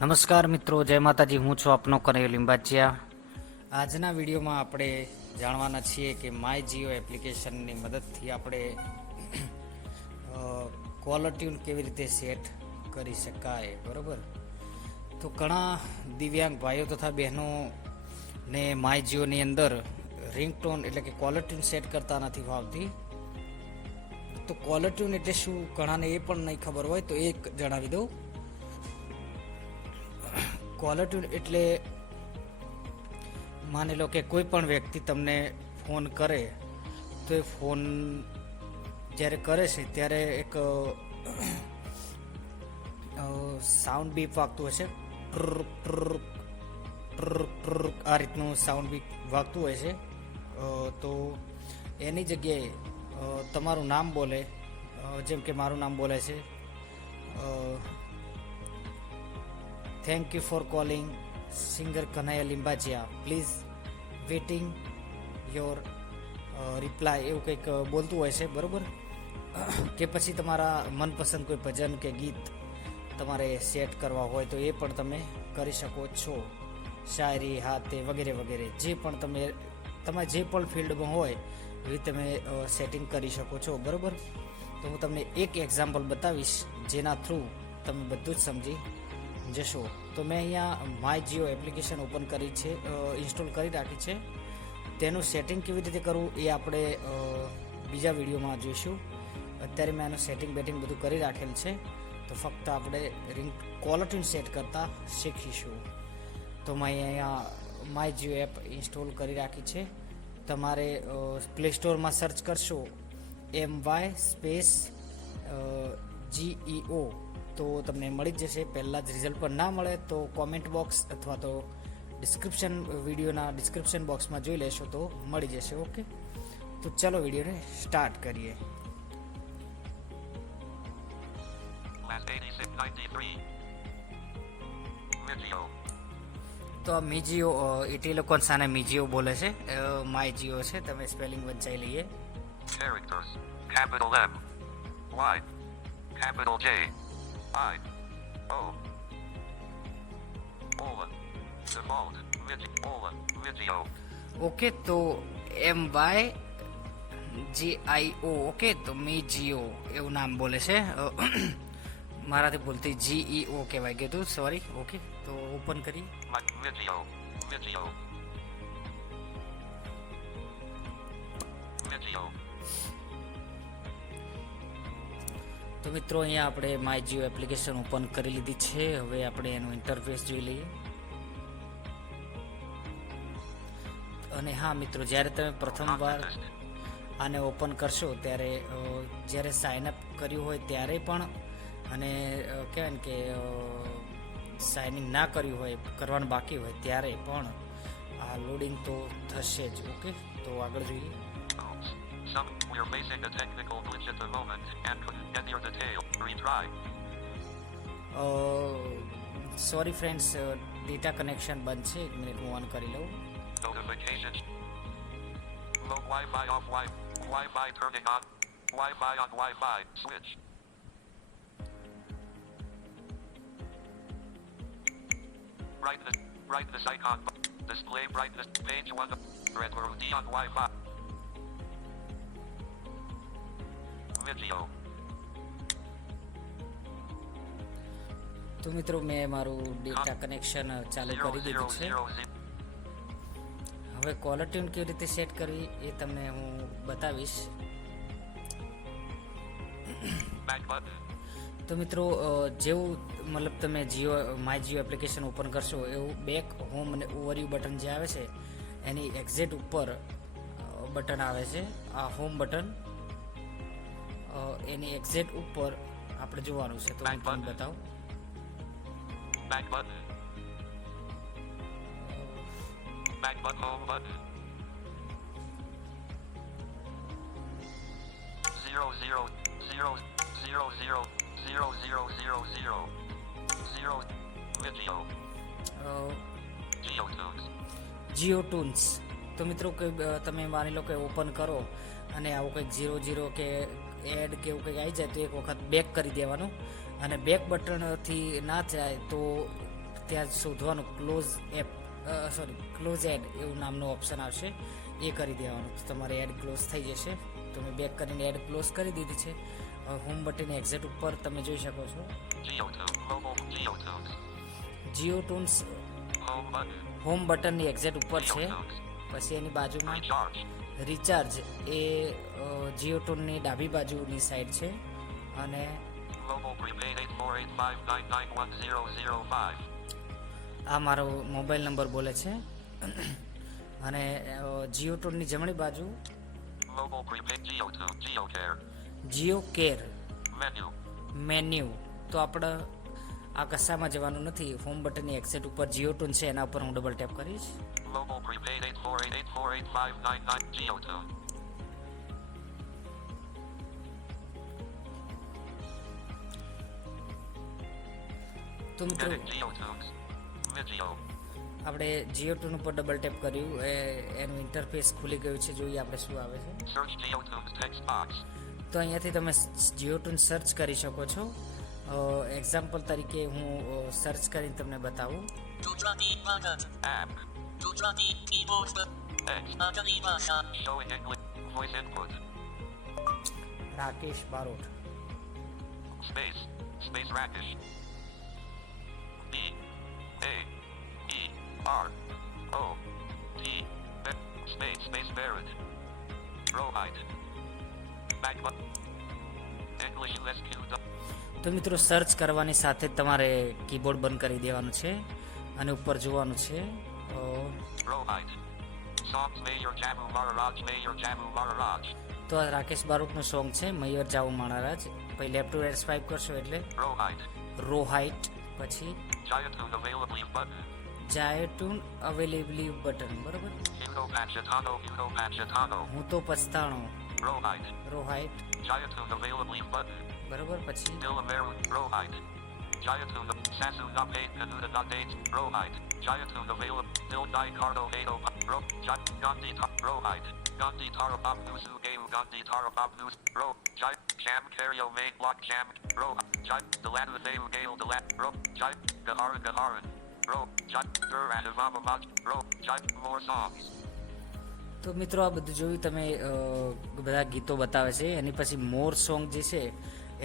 નમસ્કાર મિત્રો, જય માતાજી. હું છું આપનો કનૈયો લીંબાચિયા. આજના વિડીયોમાં આપણે જાણવાના છીએ કે માય જીઓ એપ્લિકેશનની મદદથી આપણે કોલર ટ્યુન કેવી રીતે સેટ કરી શકાય. બરાબર, તો ઘણા દિવ્યાંગ ભાઈઓ તથા બહેનોને માય જીઓની અંદર રિંગટોન એટલે કે કોલર ટ્યુન સેટ કરતા નથી ફાવતી. તો કોલર ટ્યુન એટલે શું, ઘણાને એ પણ નહીં ખબર હોય તો એ જણાવી દઉં. કોલર ટ્યુન એટલે માની લો કે કોઈ પણ વ્યક્તિ તમને ફોન કરે તો એ ફોન જ્યારે કરે છે ત્યારે એક સાઉન્ડ બીપ વાગતું હશે, આ રીતનું સાઉન્ડ બીપ વાગતું હોય છે. તો એની જગ્યાએ તમારું નામ બોલે, જેમ કે મારું નામ બોલે છે, thank you for calling singer Kanaiya Limbachiya, please waiting your reply, એવું કંઈક બોલતું હોય છે. બરાબર, કે પછી તમારા મનપસંદ કોઈ ભજન કે ગીત તમારે સેટ કરવા હોય તો એ પણ તમે કરી શકો છો. શાયરી, હાથે વગેરે વગેરે જે પણ તમે જે પણ ફિલ્ડમાં હોય એવી તમે સેટિંગ કરી શકો છો. બરાબર, તો હું તમને એક એક્ઝામ્પલ બતાવીશ જેના થ્રુ તમે બધું જ સમજી જશો. તો મેં અહીંયા માય જીઓ એપ્લિકેશન ઓપન કરી છે, ઇન્સ્ટોલ કરી રાખી છે. તેનું સેટિંગ કેવી રીતે કરવું એ આપણે બીજા વિડીયોમાં જોઈશું. અત્યારે મેં એનું સેટિંગ બેટિંગ બધું કરી રાખેલ છે, તો ફક્ત આપણે કોલર ટ્યુન સેટ કરતા શીખીશું. તો મેં અહીંયા માય જીઓ એપ ઇન્સ્ટોલ કરી રાખી છે. તમારે પ્લે સ્ટોરમાં સર્ચ કરશો MY_GEO તો તમને મળી જ જશે. પહેલાં જ રિઝલ્ટ પર ના મળે તો કોમેન્ટ બોક્સ અથવા તો વિડીયોના ડિસ્ક્રિપ્શન બોક્સમાં જોઈ લેશો તો મળી જશે. ઓકે, તો ચાલો વિડીયોને સ્ટાર્ટ કરીએ. તો આ મીજીઓ એ લોકો સાને મીજીઓ બોલે છે, માય જીઓ છે. તમે સ્પેલિંગ વંચાઈ લઈએ. Characters. Capital M. Y. Capital J. I. O. Colon. Default. Video. Okay, તો MYGIO. ઓકે, તો મીજીઓ એવું નામ બોલે છે. મારાથી ભૂલથી GEO કહેવાય ગયું હતું, સોરી. ઓકે, તો ઓપન કરી. Video. તો મિત્રો અહીંયા આપણે માય જીઓ એપ્લિકેશન ઓપન કરી લીધી છે. હવે આપણે એનું ઇન્ટરફેસ જોઈ લઈએ. અને હા મિત્રો, જ્યારે તમે પ્રથમવાર આને ઓપન કરશો ત્યારે જ્યારે સાઇનઅપ કર્યું હોય ત્યારે પણ, અને કહેવાય ને કે સાઇનિંગ ના કર્યું હોય, કરવાનું બાકી હોય ત્યારે પણ આ લોડિંગ તો થશે જ. ઓકે, તો આગળ જોઈએ. We're facing a technical glitch at the moment and couldn't get your detail. Retry. Sorry friends, data connection બંધ છે. એક મિનિટ હું ઓન કરી લઉં. Notifications. Low Wi-Fi off Wi-Fi turning on. Wi-Fi on Wi-Fi. Switch. Brightness icon. Display brightness. Page 1. Red or D on Wi-Fi. Video. તો મિત્રો મેં મારું ડેટા કનેક્શન ચાલુ કરી દીધું છે. હવે કોલર ટ્યુન કેવી રીતે સેટ કરવી એ તમને હું બતાવીશ. તો મિત્રો જેવું મતલબ તમે માય જીઓ એપ્લિકેશન ઓપન કરશો એવું બેક, હોમ અને ઓવરવ્યુ બટન જે આવે છે એની એક્ઝેક્ટ ઉપર બટન આવે છે. આ હોમ બટન, એની એક્ઝેક્ટ ઉપર આપણે જોવાનું છે. તો હું તમને બતાવું. Back button. Home button. 0 0 0 0 0 0 0 0 0 Video. Jio ટૂન્સ. તો મિત્રો તમે માની લો કે ઓપન કરો અને આવું કંઈક 0 0 કે એડ કે એવું કંઈક આવી જાય તો એક વખત બેક કરી દેવાનું અને બેક બટનથી ના થાય તો ત્યાં શોધવાનું ક્લોઝ એપ ક્લોઝ એડ એવું નામનું ઓપ્શન આવશે, એ કરી દેવાનું. તો તમારે એડ ક્લોઝ થઈ જશે. તો મેં બેક કરીને એડ ક્લોઝ કરી દીધી છે. હોમ બટન એક્ઝેટ ઉપર તમે જોઈ શકો છો GeoTunes. Mobile GeoTunes. Jio tunes Home button. Home બટનની એક્ઝેટ ઉપર છે. GeoTunes. પછી એની બાજુમાં Recharge. રિચાર્જ એ જીઓ ટૂનની ડાબી બાજુની સાઈડ છે. અને Mobile prepaid 8485991005. આ મારો મોબાઈલ નંબર બોલે છે. અને જીઓ ટૂનની જમણી બાજુ Mobile prepaid GeoTunes. GeoCare. Jio care Menu. Menu. તો આપણે આ કશામાં જવાનું નથી. હોમ બટનની એક્ઝેટ ઉપર જીઓ ટૂન છે, એના ઉપર હું ડબલ ટેપ કરીશ. Mobile prepaid 8488488599 GeoTunes. તો મિત્રો Edit GeoTunes. Video. આપણે જીઓ ટૂન ઉપર ડબલ ટેપ કર્યું, એનું ઇન્ટરફેસ ખુલી ગયું છે. જોઈએ આપણે શું આવે છે. Search GeoTunes text box. તો અહીંયાથી તમે જીઓ ટૂન સર્ચ કરી શકો છો. એક્ઝામ્પલ તરીકે હું સર્ચ કરીને તમને બતાવું. ગુજરાતી ભાષા App. ગુજરાતી કીબોર્ડ પર Text. આંગળી ભાષા Showing English. Voice input. Rakesh Barot. Space. Space Rakesh. B. A. E. R. O. T. Space. Space Barrett. Row height. Back button. English USQ. તો મિત્રો સર્ચ કરવાની સાથે જ તમારે કીબોર્ડ બંધ કરી દેવાનું છે અને ઉપર જોવાનું છે. Row height. Songs Mayor Jamu Maharaj. Mayor Jamu Maharaj. તો આ રાકેશ બારોટનું સોંગ છે મયુર જાવું માણારાજ. પછી લેફ્ટ ટુ રાઈટ સ્વાઇપ કરશો એટલે Row height. Row height. પછી Jayatune available button. જાયટૂન અવેલેબલી બટન. બરોબર. Uno Pachetano. Uno Pachetano. હું તો પછતાણો. Row height. Row height. Jayatune available button. બરોબર. પછી Dillamaru. Row height. Jayatune. Sasu not paid. Kanuda not date. Row height. Jayatune available. Dil Dai Cardo Hado. Row. Gandhi. Row height. Gandhi Tara Bob Nusu Gau. Gandhi Tara Bob Nus. Row. Jai. Jam Cario Main Block Jam. Row. Jai. Delatu Deu Gale Delat. Row. Jai. Gaharan Gaharan. Row. Jai. Duran Avama Maj. Row. Jai. More songs. તો મિત્રો આ બધું જોયું તમે. બધા ગીતો બતાવે છે. એની પછી મોર સોંગ જે છે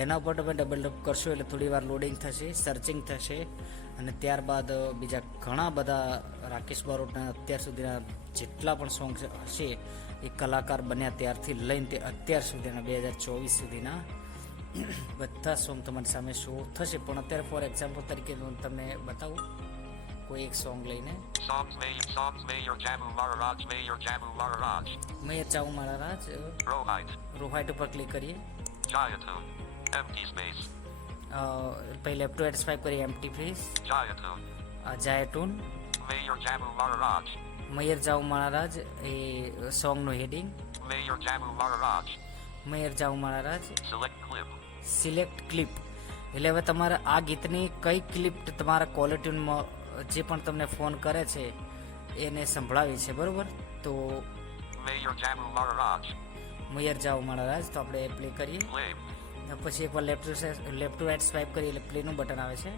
એના ઉપર તમે ડબલ ટેપ કરશો એટલે થોડી વાર લોડિંગ થશે, સર્ચિંગ થશે. અને ત્યારબાદ બીજા ઘણા બધા રાકેશ બારોટના અત્યાર સુધીના જેટલા પણ સોંગ હશે એ કલાકાર બન્યા ત્યારથી લઈને તે અત્યાર સુધીના 2024 સુધીના બધા સોંગ તમારી સામે શો થશે. પણ અત્યારે ફોર એક્ઝામ્પલ તરીકે હું તમને બતાવું કોઈ એક સોંગ લઈને. Songs Mayor Jamu Maharaj. Mayor Jamu Maharaj. મેં ચાવું મારા રાજ. Row height. રોહાઇટ ઉપર ક્લિક કરીએ. Jayatune. Empty space. પછી લેફ્ટ ટુ રાઈટ સ્વાઇપ કરીએ. Empty face. Jayatune. જાયટૂન Mayor Jamu Maharaj. મયર જાવું માળારાજ એ સોંગનું હેડિંગ. Mayor Jamu Maharaj. મયર જાવું માળારાજ. Select clip. સિલેક્ટ ક્લિપ એટલે હવે તમારે આ ગીતની કઈ ક્લિપ તમારા કોલર ટ્યુનમાં જે પણ તમને ફોન કરે છે એને સંભળાવી છે. બરોબર. તો Mayor Jamu Maharaj. મયર જાવું માળારાજ. તો આપણે પ્લે કરીએ. Play. પછી એકવાર લેફ્ટ ટુ રાઈટ સ્વાઇપ કરીએ એટલે પ્લેનું બટન આવે છે.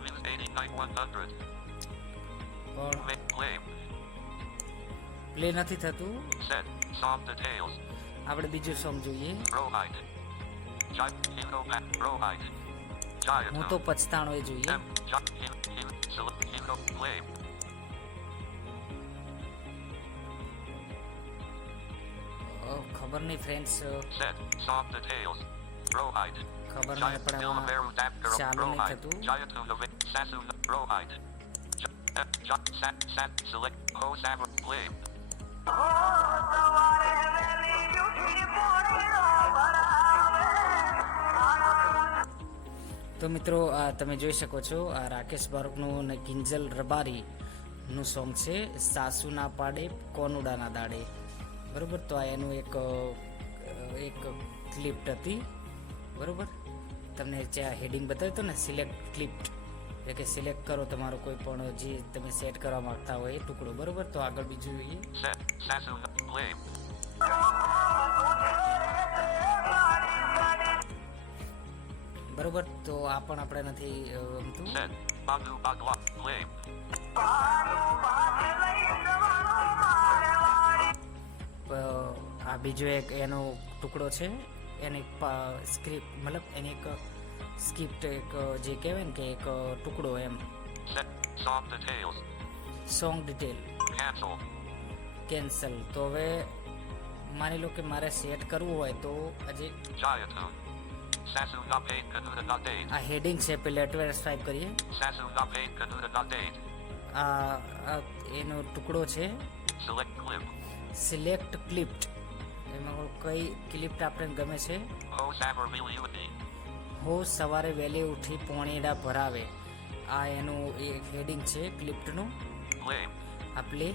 Wins 89,100. પણ Play. પ્લે નથી થતું. Set. Song details. આપણે બીજું સોંગ જોઈએ. Row height. Uno Pat. Row height. હું તો Jayatune. પછતાણો એ જોઈએ. Select. Uno. Play. ખબર નહીં friends. Set. Song details. Row height. ખબર નહીં પણ આમાં Dillamaru Damkar. ચાલુ Row નહીં height. થતું. Jayatune. Sasu. Row height. Sat. Select. Ho Sam. Play. તો મિત્રો આ તમે જોઈ શકો છો આ રાકેશ બારોટનું અને કિંજલ રબારીનું સોંગ છે સાસુ ના પાડે કોનુડાના દાડે. બરોબર. તો આ એનું એક ક્લિપ હતી. બરોબર. તમને જ્યાં હેડિંગ બતાવ્યું હતું ને સિલેક્ટ ક્લિપ એટલે કે સિલેક્ટ કરો તમારો કોઈ પણ જે તમે સેટ કરવા માંગતા હોય એ ટુકડો. બરોબર. તો આગળ બીજું જોઈએ. Set. Sasu. Play. બરોબર. તો આ પણ આપણે નથી ગમતું. Set. Badu Bagwa. Claim. આ બીજો એક એનો ટુકડો છે, એની સ્ક્રિપ્ટ મતલબ એની એક સ્ક્રિપ્ટ એક જે કહેવાય ને કે એક ટુકડો એમ. Set. Song details. Song detail Cancel. Cancel. તો હવે માની લો કે મારે સેટ કરવું હોય તો હજી Jayatun. Sasu na paid Kanuda na date. આ હેડિંગ છે, પેલા એડવર્ટાઇઝ ટાઈપ કરીએ. Sasu na paid Kanuda na date. આ એનો ટુકડો છે. Select clip. સિલેક્ટ ક્લિપ્ટ, એમાં કઈ ક્લિપ્ટ આપણે ગમે છે. Ho Samar Miliuti. હો સવારે વહેલી ઉઠી પોણીડા ભરાવે, આ એનું એક હેડિંગ છે ક્લિપ્ટનું. Claim. આ પ્લે.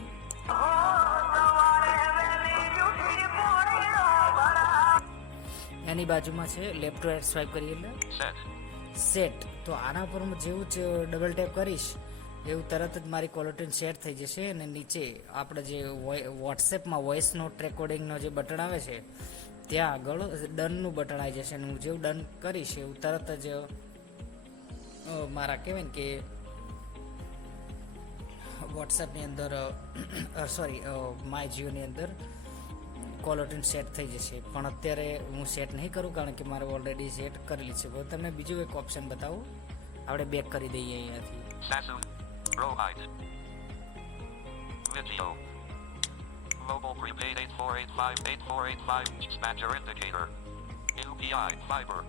એની બાજુમાં છે લેફ્ટ રાઈટ સ્વાઇપ કરીએ એટલે Set. સેટ. તો આના પર હું જેવું જ ડબલ ટેપ કરીશ એવું તરત જ મારી ક્વોલિટી સેટ થઈ જશે. અને નીચે આપણે જે વોટ્સએપમાં વોઇસ નોટ રેકોર્ડિંગનો જે બટન આવે છે ત્યાં આગળ ડનનું બટન આવી જશે. અને હું જેવું ડન કરીશ એવું તરત જ મારા કહેવાય ને કે વોટ્સએપની અંદર સોરી માય જીઓની અંદર ક્વોલિટી સેટ થઈ જશે. પણ અત્યારે હું સેટ નહીં કરું કારણ કે મારે ઓલરેડી સેટ કરેલી છે. હવે તમને બીજું એક ઓપ્શન બતાવું. આપણે બેક કરી દઈએ અહીંયાથી. Sasu. Rohite. Video. Mobile prepaid 8485 dispatcher indicator. UPI fiber.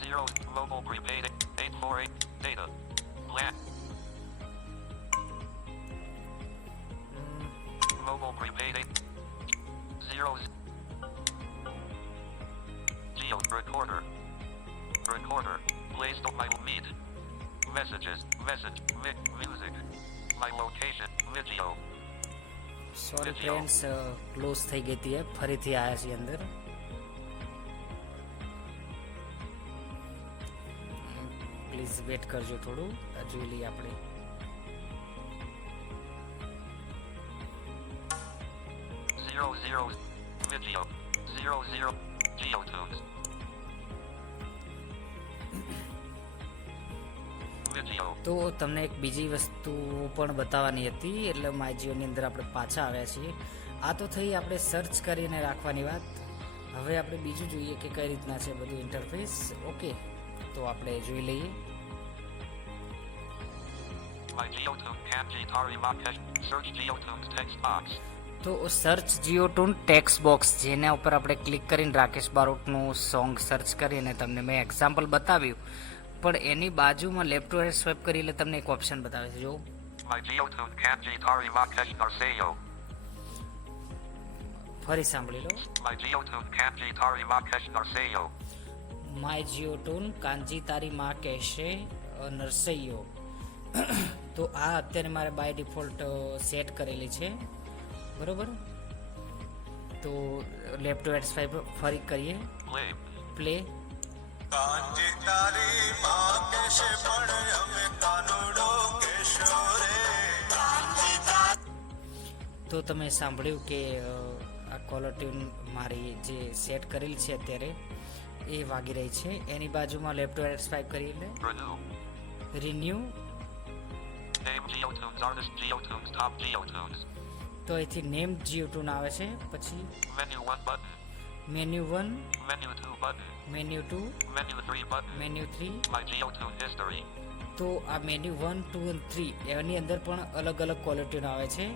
0 mobile prepaid 848 data. Plan. Mobile prepaid 0 Geo recorder. Recorder. Placed on my meet. Messages. Message. Music. My location. Video. Sorry friends, close થઈ ગઈ હતી. ફરીથી આવ્યા છીએ અંદર. Please wet કરજો થોડું, જોઈ લઈએ આપણે. Zero video 00 Geotunes video તો તમને એક બીજી વસ્તુ પણ બતાવવાની હતી, એટલે માય જીઓની અંદર આપણે પાછા આવ્યા છીએ. આ તો થઈ આપણે સર્ચ કરીને રાખવાની વાત. હવે આપણે બીજું જોઈએ કે કઈ રીતના છે બધું ઇન્ટરફેસ. ઓકે, તો આપણે જોઈ લઈએ. My Geotune Kanji Tari Makesh search Geotunes text box તો સર્ચ જીઓટૂન ટેક્સ્ટ બોક્સ, જેના ઉપર આપણે ક્લિક કરીને રાકેશ બારોટનું સોંગ સર્ચ કરીને તમને મેં એક્ઝામ્પલ બતાવ્યું, પણ એની બાજુમાં લેફ્ટ ટુ રાઈટ સ્વાઇપ કરી એટલે તમને એક ઓપ્શન બતાવે છે. જો My Geotune Kanji Tari Makesh Narsayo ફરી સાંભળી લો. My Geotune Kanji Tari Makesh Narsayo my Jio tune કાંજી તારી માં કહેશે નરસૈયો. તો આ અત્યારે મારે બાય ડિફોલ્ટ સેટ કરેલી છે, બરોબર. તો લેફ્ટ ટુ રાઈટ સ્વાઇપ ફરી કરીએ. play play. કાંજી તારી માં કેશે પણ અમે કાનુડો કેશો રે. તો તમે સાંભળ્યું કે આ કોલર ટ્યુન મારી જે સેટ કરેલી છે અત્યારે એ વાગી રહી છે. એની બાજુમાં લેફ્ટ ટુ રાઈટ સ્વાઇપ કરી એટલે renew renew. name Geotunes artist Geotunes top Geotunes તો અહીંથી નેમ જીઓટૂન આવે છે. પછી menu 1 button menu 1, menu 2 button menu 2, menu 3 button menu 3. my Geotune history તો આ મેન્યુ 1, 2 અને 3 એની અંદર પણ અલગ અલગ ક્વોલિટીનો આવે છે.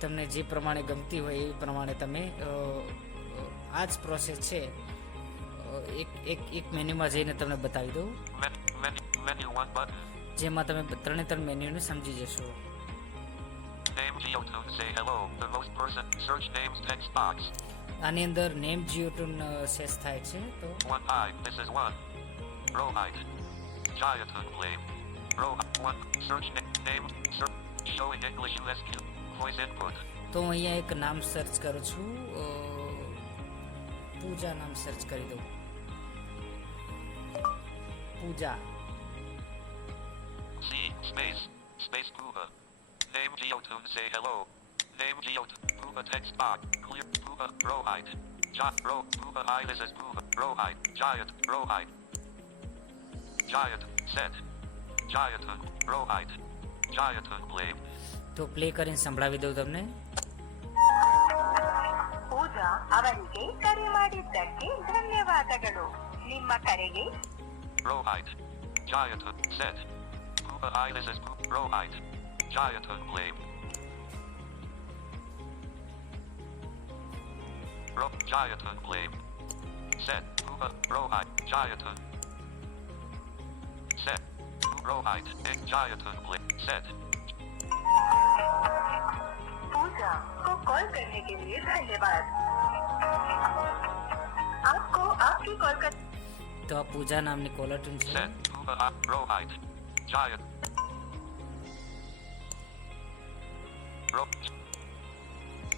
તમને જે પ્રમાણે ગમતી હોય એ પ્રમાણે તમે આ જ પ્રોસેસ છે. એક મેન્યુમાં જઈને તમને બતાવી દઉં, menu 1 button જેમાં તમે ત્રણે ત્રણ મેન્યુને સમજી જશો. name Geotunes say hello the most person search names text box આની અંદર નેમ જીઓટૂન સેસ થાય છે. તો 1 I this is 1 Rohite Geotune claim Rohite 1 search name search showing English USQ voice input તો હું અહીંયા એક નામ સર્ચ કરું છું, પૂજા નામ સર્ચ કરી દઉં. પૂજા. C space Puba name Geotune say hello name Geotune Puba text box clear Puba Rohite Puba I this is Puba Rohite Giant Rohite Giant. Set. Giant. Rawhide. Giant. Blade. તો play કરીને સંભળાવી દઉં તમને. ಪೂಜಾ ಅವರಿಗೆ ಕರೆ ಮಾಡಿದ್ದಕ್ಕೆ ಧನ್ಯವಾದಗಳು. ನಿಮ್ಮ ಕರೆಗೆ Rawhide. Giant. Set. Puba Eyelids. Rawhide. Giant. Blade. Giant. Blade. Set. Puba. Rawhide. Giant. Set. Rawhide. Giant. Blade. Set. पूजा को कॉल करने के लिए धन्यवाद. आपको आपकी कॉल कर તો આ પૂજા નામની કોલર ટ્યુન છે. Set. Puba. Rawhide. Giant.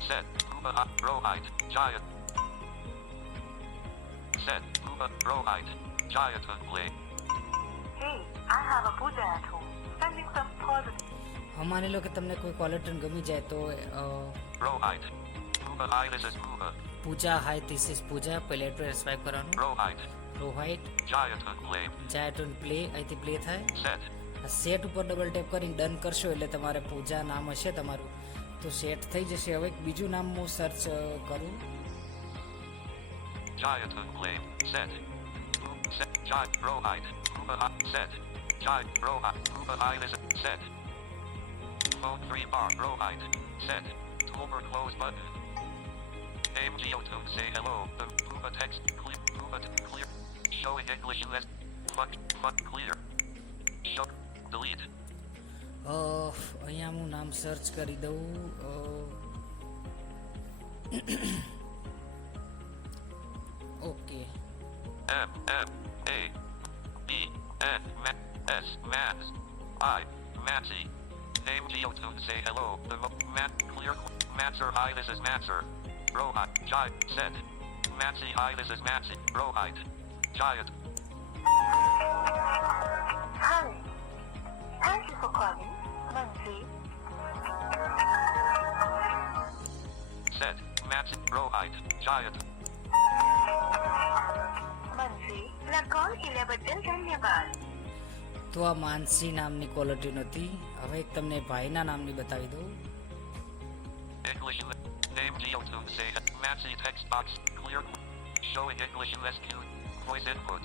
Set. Puba. Rawhide. Giant. Set. Puba. Rawhide. Giant. Blade. Hey, I have a Pooja at home. Send me some positive. હા, માની લો કે તમને કોઈ કોલર ટ્યુન ગમી જાય તો Rawhide. Puba Eyelids. Puba. Puja hi this is Puja પહેલા address swipe કરવાનું. Rawhide. Rawhide Giant. Blade. જાયટોન પ્લે અહીંથી પ્લે થાય. Set. સેટ ઉપર ડબલ ટેપ કરીને ડન કરશો એટલે તમારે પૂજા નામ હશે તમારું તો સેટ થઈ જશે. હવે એક બીજું નામ હું સર્ચ કરું. Giant. Blade. Set. Set. Giant. Rawhide. Puba. Set. Giant. Rawhide. Puba Eyelids. Set. Phone 3 bar. Rawhide. Set. Toolbar close button. Name Geotune. Say hello. The Puba text. Clear. Puba clear. Showing English US. Fun clear. Show. Delete. અહીંયા હું નામ search કરી દઉં. Okay M M A B N S Mans I Mansi. Name Geotune. Say hello. The Man clear. Manser. Hi. This is Manser. Rawhide. Giant. Set. Mansi. Hi. This is Mansi. Rawhide. Giant. Hi. Thank you for calling. Mansi. Set. Mansi. Rawhide. Giant. मनसी La call केल्याबद्दल धन्यवाद. તો આ માનસી નામની caller tune હતી. હવે એક તમને ભાઈના નામની બતાવી દઉં. English name Geotune. Say Mansi. Text box clear. Showing English USQ. Voice input.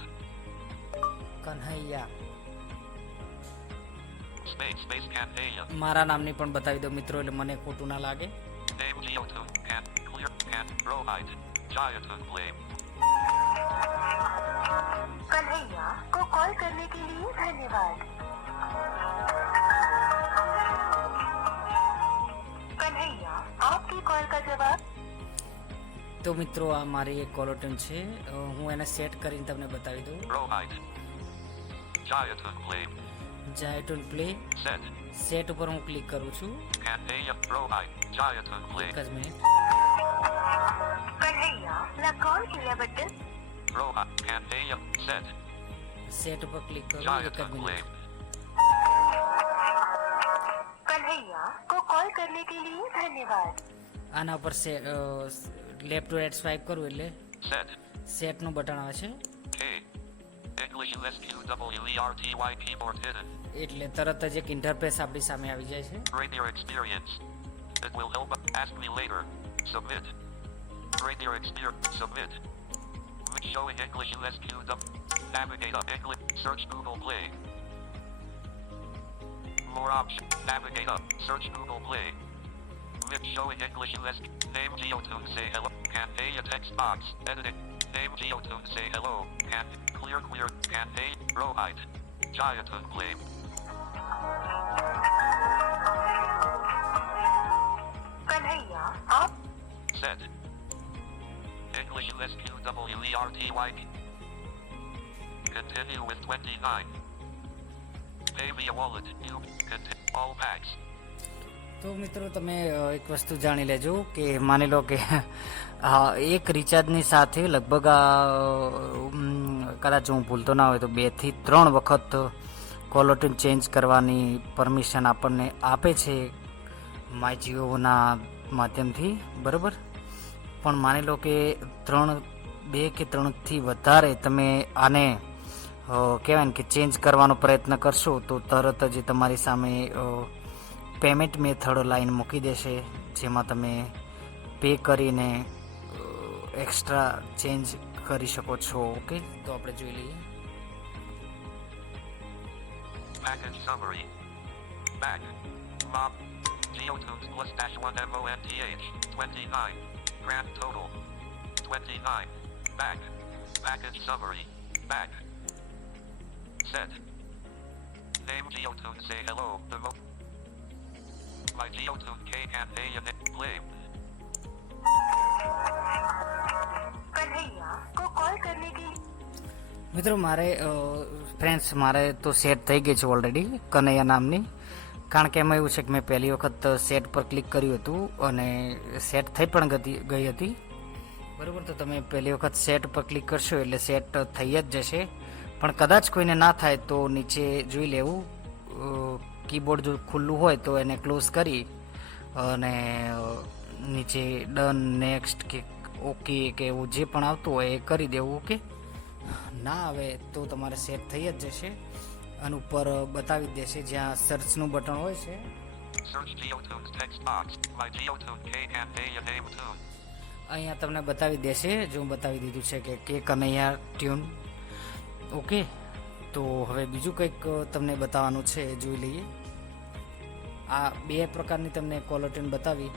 Kanhaiya Space Canhaya. મારા નામની પણ બતાવી દો મિત્રો એટલે મને ખોટું ના લાગે. Name Geotune. Can clear. Can Rawhide. Giant. Blade. Kanhaiya को कॉल करने के लिए धन्यवाद. कन्हैया आपकी कॉल का जवाब. તો મિત્રો આ મારી એક કોલર ટ્યુન છે. હું એને સેટ કરીને તમને બતાવી દઉં. Rawhide. Giant. Blade. જાયટોન પ્લે Set. સેટ ઉપર હું ક્લિક કરું છું. Canhaya. Rawhide. Giant. Blade. એક જ મિનિટ. कन्हैया ला कॉल केल्याबद्दल Rawhide. Canhaya. Set. સેટ ઉપર ક્લિક કરું. Giant. એક જ મિનિટ. Blade. कन्हैया को कॉल करने के लिए धन्यवाद. આના ઉપર લેફ્ટ ટુ રાઈટ સ્વાઇપ કરું એટલે Set. સેટનું બટન આવે છે. K. English USQWERTY keyboard hidden. એટલે તરત જ એક ઇન્ટરફેસ આપણી સામે આવી જાય છે. Rate your experience. It will help. Ask me later. Submit. Rate your experience. Submit. Showing English USQW. Navigate up English. Search Google Play. More options. Navigate up. Search Google Play. Showing English US. Name Geotune. Say hello. Canhaya text box. Editing. Name Geotune. Say hello. Can clear. Canhaya. Rawhide. Giant. Blade. Kanhaiya आप Set. English USQWERTY. Continue with 29. Pay via wallet. You continue all packs. તો મિત્રો તમે એક વસ્તુ જાણી લેજો કે માની લો કે એક રિચાર્જની સાથે લગભગ કદાચ હું ભૂલતો ના હોય તો 2 થી 3 વખત કોલર ટ્યુન ચેન્જ કરવાની પરમિશન આપણને આપે છે માય જીઓના માધ્યમથી, બરાબર. પણ માની લો કે 2 કે 3થી વધારે તમે આને કહેવાય ને કે ચેન્જ કરવાનો પ્રયત્ન કરશો તો તરત જ તમારી સામે પેમેન્ટ મેથડ લાઈન મૂકી દેશે, જેમાં તમે પે કરીને એક્સ્ટ્રા ચેન્જ કરી શકો છો. ઓકે, તો આપણે જોઈ લઈએ. Package summary. Back. Mob. Geotunes plus dash 1 MONTH. 29. Grand total. 29. Back. Package summary. Back. Set. Name Geotune say hello. My Geotune K campaign play. Kanhaiya को कॉल करने के लिए મિત્રો મારે ફ્રેન્ડ્સ મારે તો સેટ થઈ ગઈ છે ઓલરેડી કનૈયા નામની, કારણ કે એમાં એવું છે કે મેં પહેલી વખત સેટ પર ક્લિક કર્યું હતું અને સેટ થઈ પણ ગઈ હતી. બરાબર, તો તમે પહેલી વખત સેટ પર ક્લિક કરશો એટલે સેટ થઈ જ જશે. પણ કદાચ કોઈને ના થાય તો નીચે જોઈ લેવું, કીબોર્ડ જો ખુલ્લું હોય તો એને ક્લોઝ કરી અને નીચે ડન, નેક્સ્ટ કે ઓકે કે એવું જે પણ આવતું હોય એ કરી દેવું. ઓકે, ના આવે તો તમારે સેટ થઈ જ જશે અને ઉપર બતાવી જ દેશે જ્યાં સર્ચનું બટન હોય છે. Search Geotunes text box. My Geotune K campaign name tune. અહીંયા તમને બતાવી દેશે, જો બતાવી દીધું છે કે કનૈયા ટ્યુન. ઓકે, તો હવે બીજું કંઈક તમને બતાવવાનું છે, જોઈ લઈએ. આ બે પ્રકારની તમને કોલર ટ્યુન બતાવી,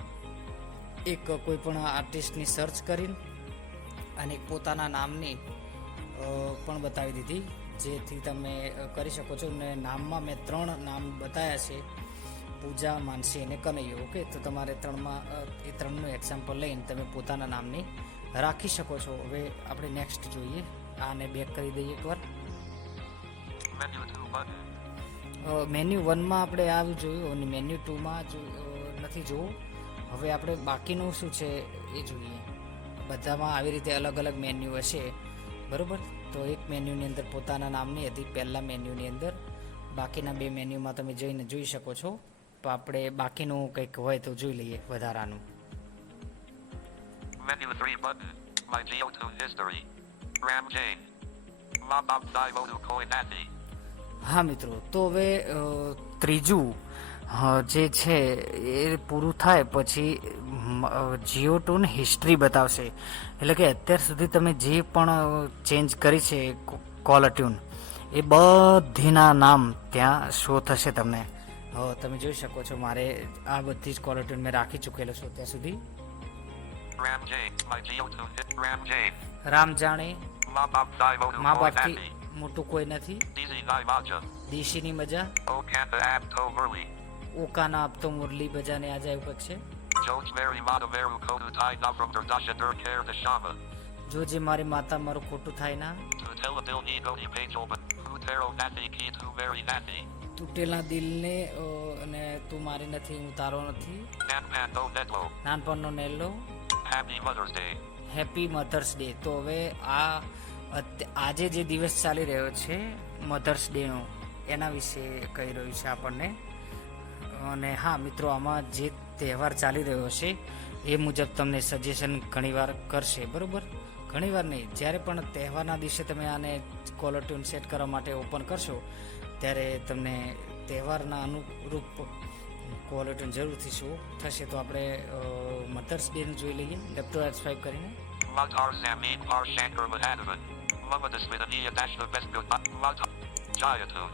એક કોઈ પણ આર્ટિસ્ટની સર્ચ કરીને અને એક પોતાના નામની પણ બતાવી દીધી, જેથી તમે કરી શકો છો. અને નામમાં મેં 3 નામ બતાવ્યા છે, પૂજા, માનસી અને કનૈયો. ઓકે, તો તમારે એ ત્રણનું એક્ઝામ્પલ લઈને તમે પોતાના નામની રાખી શકો છો. હવે આપણે નેક્સ્ટ જોઈએ, આને બેક કરી દઈએ એકવાર. Menu 2 button. મેન્યુ 1માં આપણે આવ્યું જોયું અને મેન્યુ 2માં નથી જોવું. હવે આપણે બાકીનું શું છે એ જોઈએ. બધામાં આવી રીતે અલગ અલગ મેન્યુ હશે, બરાબર. તો એક મેન્યુની અંદર પોતાના નામની હતી પહેલા મેન્યુની અંદર, બાકીના 2 મેન્યુમાં તમે જઈને જોઈ શકો છો. તો આપણે બાકીનું કંઈક હોય તો જોઈ લઈએ વધારાનું. Menu 3 button. My Geotune history. Ram Jane. Mabab Daivodu Koinati. હા મિત્રો, તો હવે ત્રીજું જે છે એ પૂરું થાય પછી જીઓટૂન હિસ્ટ્રી બતાવશે. એટલે કે અત્યાર સુધી તમે જે પણ ચેન્જ કરી છે કોલર ટ્યુન એ બધીના નામ ત્યાં શો થશે તમને. તમે જોઈ શકો છો મારે આ બધી જ કોલર ટ્યુન મેં રાખી ચૂકેલો છું અત્યાર સુધી. Ram Jane. My Geotune Ram Jane. Ram જાણે, Mabab Daivodu મા બાપથી Koinati. મોટું કોઈ નથી, Dizzy Naivaja. દેશીની મજા, Okanta Abto Verli. ઓકાના આપતો મુરલી બજાને આજે એવું કંઈક છે. Jones Mary Madaveru Kodu Tai Navram Dardasha Durkare the Shama. જો જે મારી માતા મારું ખોટું થાય ના, Tutela Dil Ego Pajolban. Utero Nati Ki Tu Very Nati. તૂટેલા દિલને અને તું મારી નથી, હું તારો નથી, Nanpando Nedlo. નાનપણનો નેલ્લો, Happy Mother's Day. Happy mother's day. તો હવે આજે જે દિવસ ચાલી રહ્યો છે મધર્સ ડેનો, એના વિશે કહી રહ્યું છે આપણને. અને હા મિત્રો, આમાં જે તહેવાર ચાલી રહ્યો છે એ મુજબ તમને સજેશન ઘણીવાર કરશે, બરાબર. ઘણીવાર નહીં, જ્યારે પણ તહેવારના દિવસે તમે આને કોલર ટ્યુન સેટ કરવા માટે ઓપન કરશો ત્યારે તમને તહેવારના અનુરૂપ કોલર ટ્યુન જરૂરથી શો થશે. તો આપણે મધર્સ ડેનું જોઈ લઈએ લેપટોપ F5 કરીને. Matar Zamin Par Shankar Mahadavan. Mamadas with Ania Dash the Best Good Matar. Jayatun.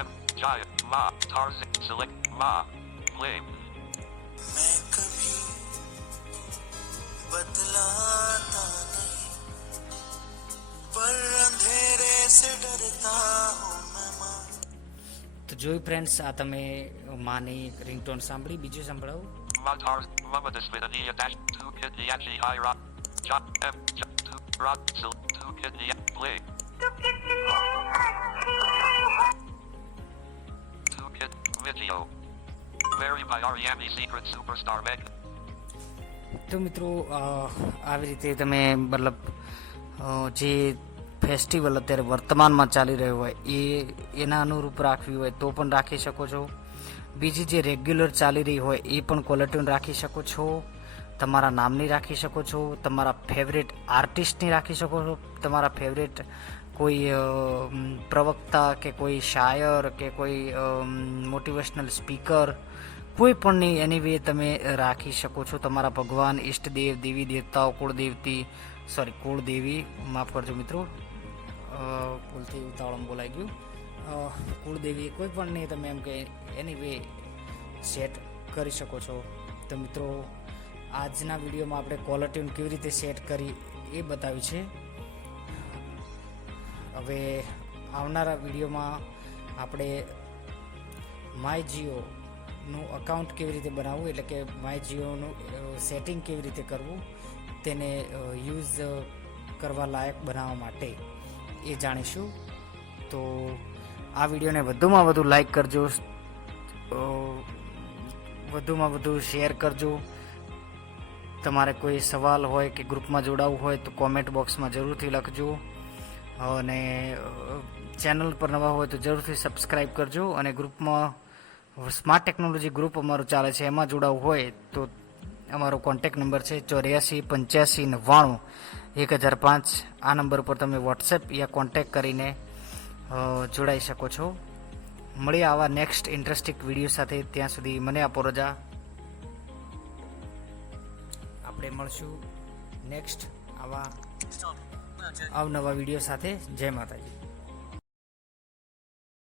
M. Jayat. Ma. Tarz. Select. Ma. Play. मैं कभी बदलाता नहीं पर अंधेरे से डरता हूँ मैं मां. તો જોયું ફ્રેન્ડ્સ, આ તમે માની રિંગટોન સાંભળી. બીજું સાંભળાવું. Matar. Mamadas with Ania Dash. 2 Kid Niachi High Rock. Ja. M. 2 Rock. 2 Kid Niachi. Play. 2 Kid. Video. Mary by Ariami Secret Superstar Meg. તો મિત્રો, આવી રીતે તમે મતલબ જે ફેસ્ટિવલ અત્યારે વર્તમાનમાં ચાલી રહ્યો હોય એના અનુરૂપ રાખવી હોય તો પણ રાખી શકો છો. બીજી જે રેગ્યુલર ચાલી રહી હોય એ પણ કોલર ટ્યુન રાખી શકો છો. તમારા નામની રાખી શકો છો, તમારા ફેવરેટ આર્ટિસ્ટની રાખી શકો છો, તમારા ફેવરેટ કોઈ પ્રવક્તા કે કોઈ શાયર કે કોઈ મોટિવેશનલ સ્પીકર કોઈ પણની એની વે તમે રાખી શકો છો. તમારા ભગવાન, ઈષ્ટદેવ, દેવી દેવતાઓ, કુળદેવી માફ કરજો મિત્રો, ભૂલથી ઉતાવળમાં બોલાઈ ગયું. કુળદેવી કોઈ પણની તમે એમ કે એની વે સેટ કરી શકો છો. તો મિત્રો આજના વિડીયોમાં આપણે કોલર ટ્યુન કેવી રીતે સેટ કરી એ બતાવ્યું છે. હવે આવનારા વિડીયોમાં આપણે માય જીઓનું અકાઉન્ટ કેવી રીતે બનાવવું, એટલે કે માય જીઓનું સેટિંગ કેવી રીતે કરવું, તેને યુઝ કરવા લાયક બનાવવા માટે એ જાણીશું. તો આ વિડીયોને વધુમાં વધુ લાઈક કરજો, વધુમાં વધુ શેર કરજો. તમારે કોઈ સવાલ હોય કે ગ્રુપમાં જોડાવવું હોય તો કોમેન્ટ બોક્સમાં જરૂરથી લખજો, અને ચેનલ પર નવા હોય તો જરૂરથી સબસ્ક્રાઈબ કરજો. અને ગ્રુપમાં સ્માર્ટ ટેકનોલોજી ગ્રુપ અમારું ચાલે છે, એમાં જોડાવવું હોય તો અમારો કોન્ટેક નંબર છે 8485991005. આ નંબર પર તમે વોટ્સએપ યા કોન્ટેક કરીને જોડાઈ શકો છો. મળીએ આવા નેક્સ્ટ ઇન્ટરેસ્ટિંગ વિડીયો સાથે. ત્યાં સુધી મને આપો રજા. આપણે મળશું નેક્સ્ટ આવા Stop. Merger. અવનવા વિડીયો સાથે. જય માતાજી.